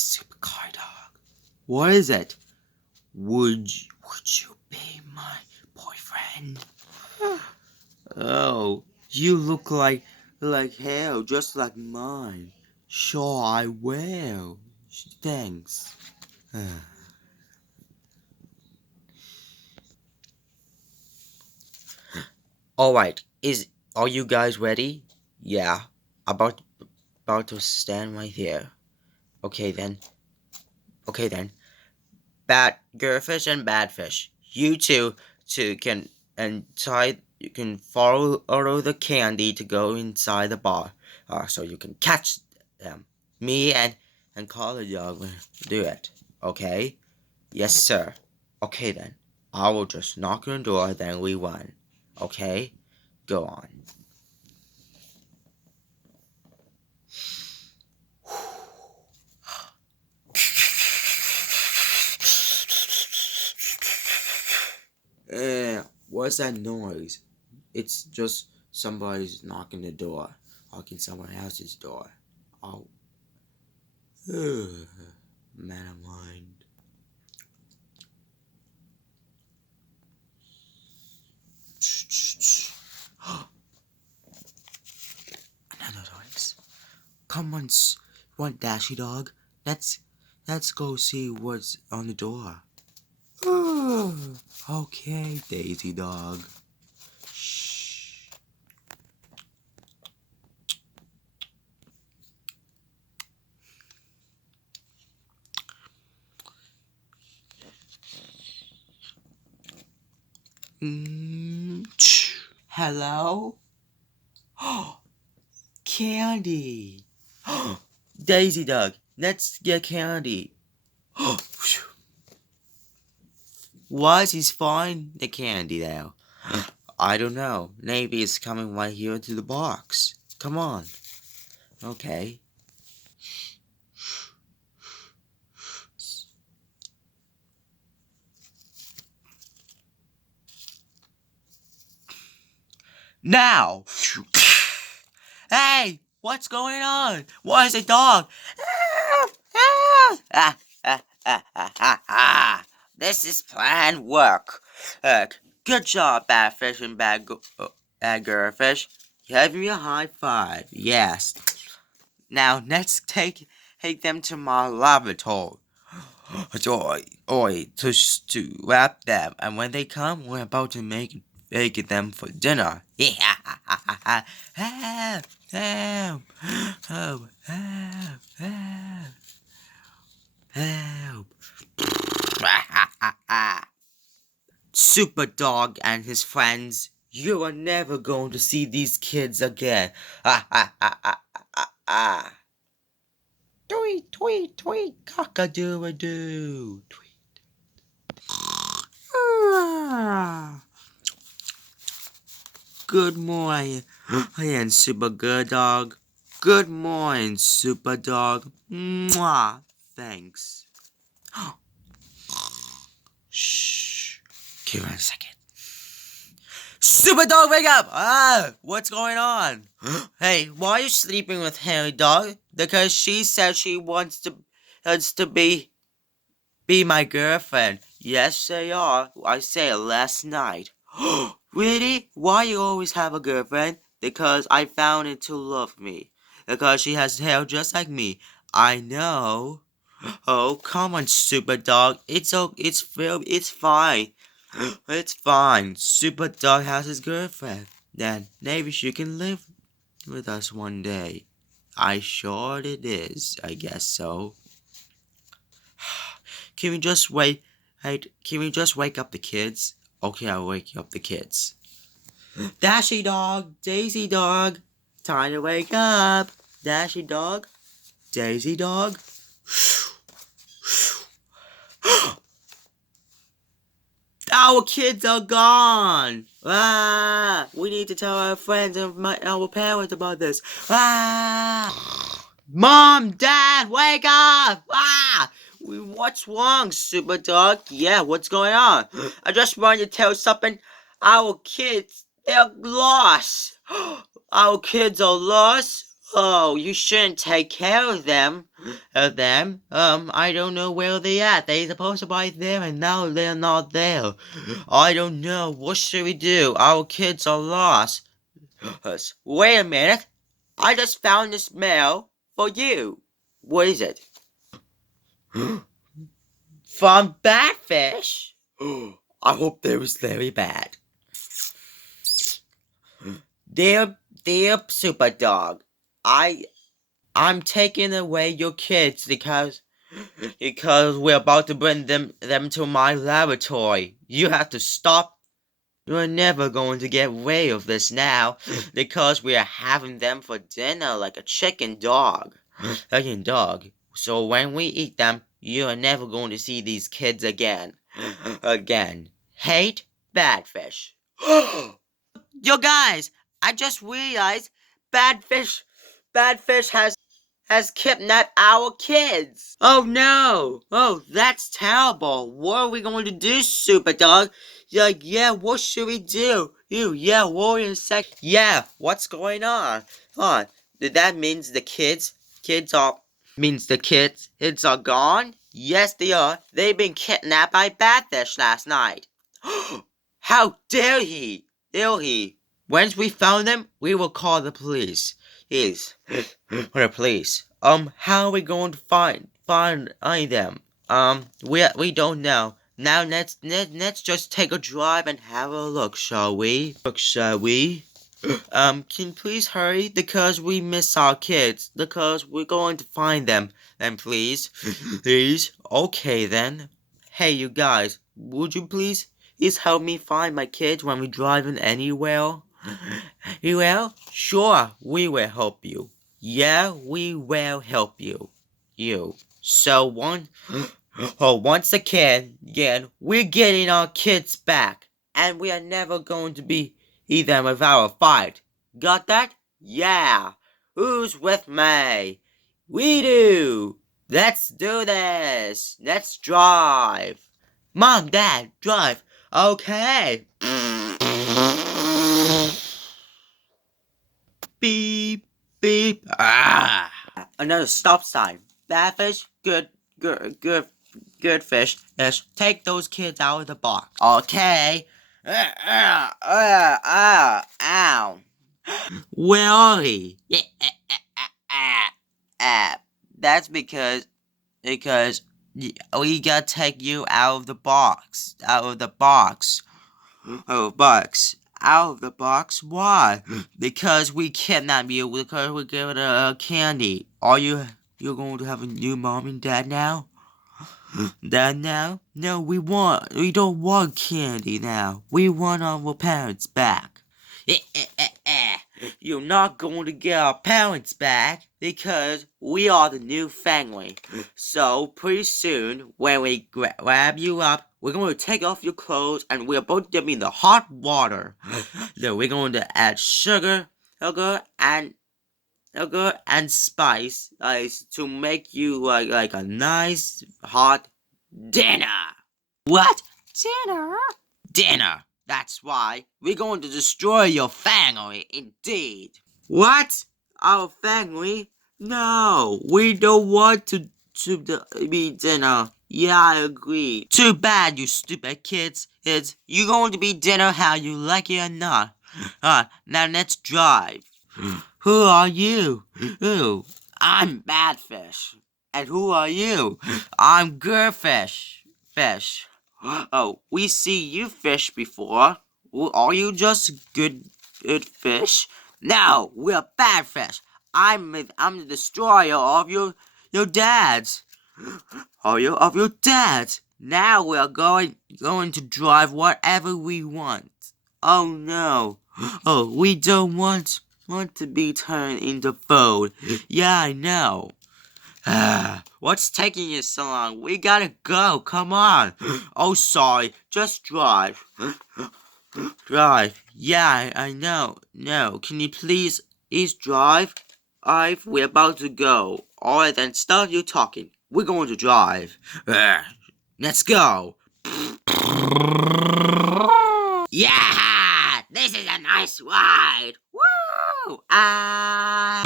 super car dog. What is it? Would you be my boyfriend? Oh, you look like hell, just like mine. Sure, I will. Thanks. All right, are you guys ready? Yeah, about to stand right here. Okay then. Bad girlfish and badfish. You two can you can follow the candy to go inside the bar. So you can catch them. Me and Collar Dog will do it. Okay? Yes, sir. Okay then. I will just knock on the door, then we run. Okay? Go on. What's that noise? It's just somebody's knocking the door. Knocking someone else's door. Oh. Man of mine. Another noise. Come on, Dashy Dog. Let's go see what's on the door. Okay, Daisy Dog. Shh. Hello? Candy. Daisy Dog, let's get candy. Was he's find the candy now? I don't know. Maybe it's coming right here to the box. Come on. Okay. Now! Hey! What's going on? Why is a dog? This is planned work. Good job, Badfish and Bad Girlfish. Give me a high five. Yes. Now let's take them to my laboratory. To wrap them, and when they come, we're about to make them for dinner. Yeah. Help! Super Dog and his friends, you are never going to see these kids again. Tweet, tweet, tweet, cock-a-doo-a-doo. Tweet. Good morning, and Super Good Dog. Good morning, Super Dog. Mwah. Thanks. Shh. Give me a second. Super Dog, wake up! What's going on? Hey, why are you sleeping with Harry Dog? Because she said she wants to be my girlfriend. Yes, they are. I said last night. Really? Why you always have a girlfriend? Because I found it to love me. Because she has hair just like me. I know. Oh, come on, Super Dog. It's fine. It's fine. Super Dog has his girlfriend. Then maybe she can live with us one day. I sure it is. I guess so. Can we just wake up the kids? Okay, I'll wake up the kids. Dashy Dog, Daisy Dog, time to wake up. Dashy Dog, Daisy Dog. Our kids are gone. We need to tell our friends and our parents about this. Mom, Dad, wake up! What's wrong, Super Dog? Yeah, what's going on? I just wanted to tell something. Our kids, they're lost. Our kids are lost? Oh, you shouldn't take care of them. I don't know where they at. They supposed to be there and now they're not there. I don't know. What should we do? Our kids are lost. Wait a minute. I just found this mail for you. What is it? From Batfish? I hope they was very bad. Dear Super Dog, I'm taking away your kids because we're about to bring them to my laboratory. You have to stop. You're never going to get away of this now because we are having them for dinner like a chicken dog. Chicken dog. So when we eat them, you are never going to see these kids again. Again. Hate Badfish. Yo guys, I just realized Badfish has kidnapped our kids. Oh no! Oh, that's terrible. What are we going to do, Super Dog? Yeah, what should we do? Yeah, Warrior Sec. Yeah, what's going on? Huh? That means the kids are gone? Yes, they are. They've been kidnapped by Badfish last night. How dare he? Once we found them, we will call the police. Yes. What the police? How are we going to find them? We don't know. Now let's just take a drive and have a look, shall we? Can you please hurry? Because we miss our kids. Because we're going to find them. Then please. Please? Okay then. Hey you guys, would you please help me find my kids when we're driving anywhere? You will? Sure, we will help you. Yeah, we will help you. So once again, we're getting our kids back. And we are never going to be them without a fight. Got that? Yeah. Who's with me? We do. Let's do this. Let's drive. Mom, Dad, drive. Okay. Beep, beep. Ah. Another stop sign. Bad fish, good fish. Yes, take those kids out of the box. Okay. Ow. Where are he? That's because we gotta take you out of the box. Out of the box. Why? Because we kidnapped you. Because we gave it candy. You're going to have a new mom and dad now? Dad now? No, we don't want candy now. We want our parents back. You're not going to get our parents back because we are the new family. So pretty soon, when we grab you up, we're going to take off your clothes and we're both dipping in the hot water. Then we're going to add sugar and spice to make you like a nice hot dinner. What? Dinner. That's why we're going to destroy your family, indeed. What? Our family? No, we don't want to be dinner. Yeah, I agree. Too bad, you stupid kids. You're going to be dinner how you like it or not. Now let's drive. Who are you? I'm Badfish. And who are you? I'm Gurfish. Oh, we see you fish before. Are you just good fish? No, we're bad fish. I'm the destroyer of your dads. Of your dads. Now we're going to drive whatever we want. Oh no. Oh, we don't want to be turned into food. Yeah, I know. What's taking you so long? We gotta go, come on. Oh, sorry, just drive. Drive. Yeah, I know. No, can you please drive? We're about to go. Alright then, stop you talking. We're going to drive. Let's go. Yeah, this is a nice ride. Woo! Ah!